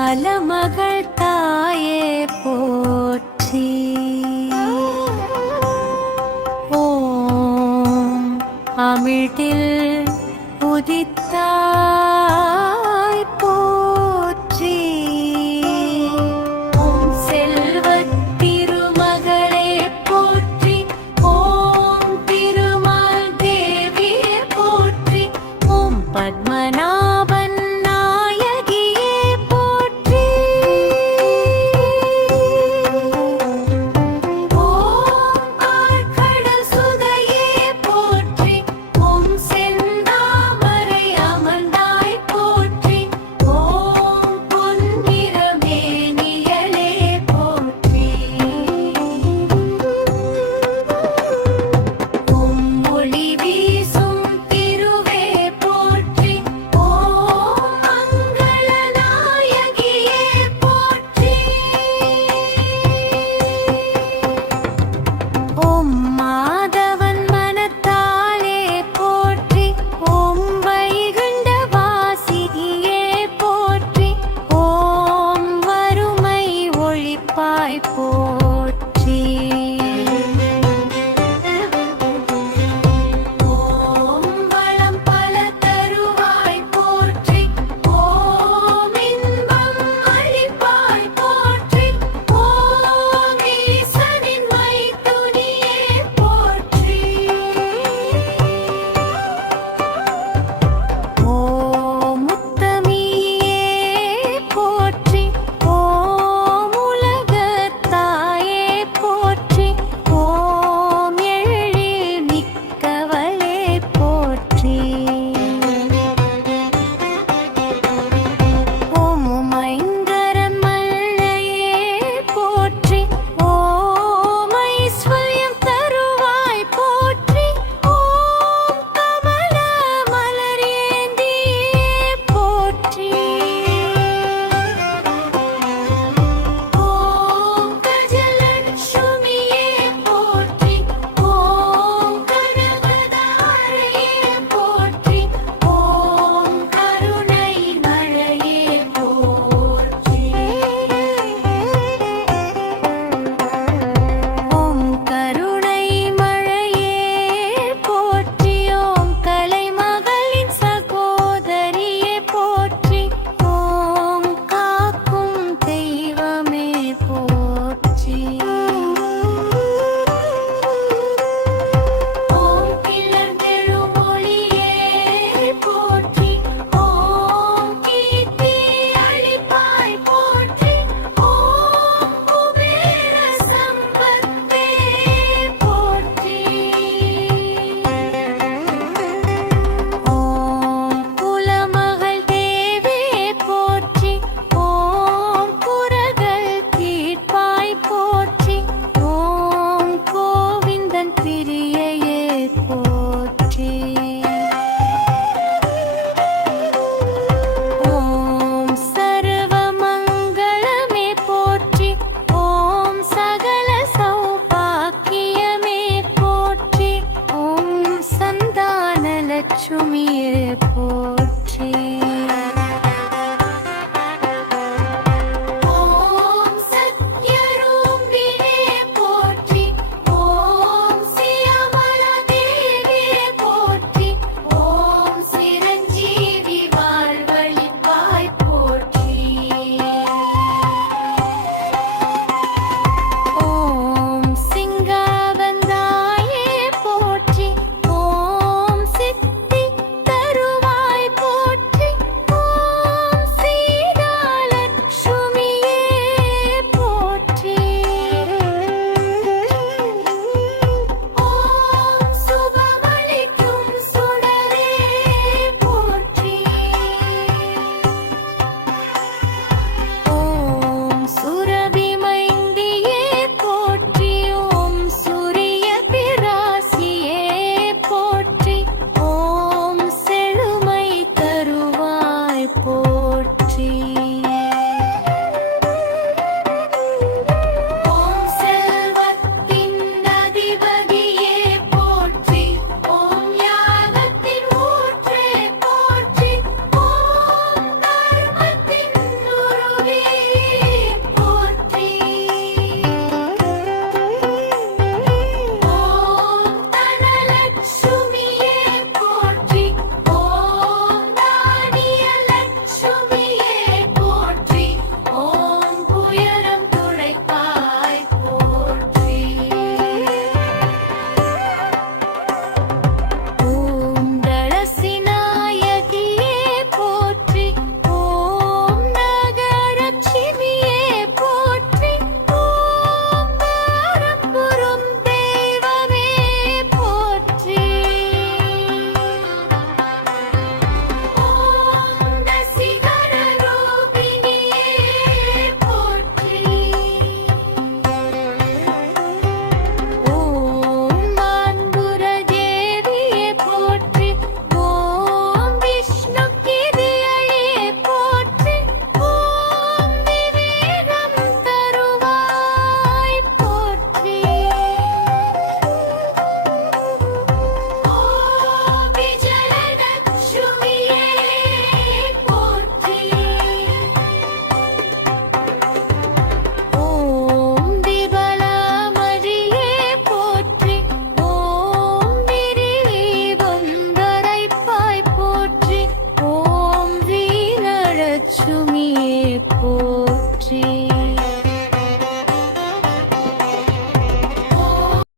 அலமகள் தாயே போற்றி. ஓம் அமிழ்தில் உதித்தாய் போற்றி. ஓம் செல்வத் திருமகளே போற்றி. ஓம் திருமால் தேவியே போற்றி. ஓம் பத்மநாபன் நாயகியே போற்றி. ஓம் ஆழ்கடல் சுதையே போற்றி. ஓம் செந்தாமரை அமர்ந்தாய் போற்றி. ஓம் பொன்னிறமேனியலே போற்றி. ஓம் ஒளி வீசும் திருவே போற்றி. ஓம் மங்கள நாயகியே போற்றி. ஓம் மாதவன் மனத்தாலே போற்றி. ஓம் வைகுண்ட வாசியே போற்றி. ஓம் வறுமை ஒழிப்பாய் போற்றி. ஓம் வளம் பல தருவாய் போற்றி. ஓம் இன்பம் அளிப்பாய் போற்றி. ஓம் ஈசனின் மைத்துனியே போற்றி. ஓம் முத்தமியே போற்றி. ஓம் உலகத்தாயே போற்றி. ஓம் எழில் மிக்கவளே போற்றி. ஓம் உமைங்கரன் மல்லையே போற்றி. ஓம் ஐஸ்வர்யம் தருவாய் போற்றி. ஓம் கமல மலரேந்தியே போற்றி. ஓம் கஜலட்சுமியே போற்றி. ஓம் கனகதாரையே போற்றி. ஓம் கருணை மழையே போற்றி. ஓம் கருணை மழையே போற்றி. ஓம் கலைமகளின் சகோதரியே போற்றி. ஓம் காக்கும் தெய்வமே போற்றி. ஓம் கிளர்ந்தெழும் ஒளியே போற்றி. ஓம் கீர்த்தி அளிப்பாய் போற்றி. ஓம் குபேர சம்பத்தே போற்றி. ஓம் குலமகள் தேவே போற்றி. ஓம் குரகள் தீர்ப்பாய் போற்றி. ஓம் கோவிந்தன் பிரியையே போற்றி. ஓம் சர்வ மங்களமே போற்றி. ஓம் சகல சௌபாக்கியமே போற்றி. ஓம் சந்தான லட்சுமியே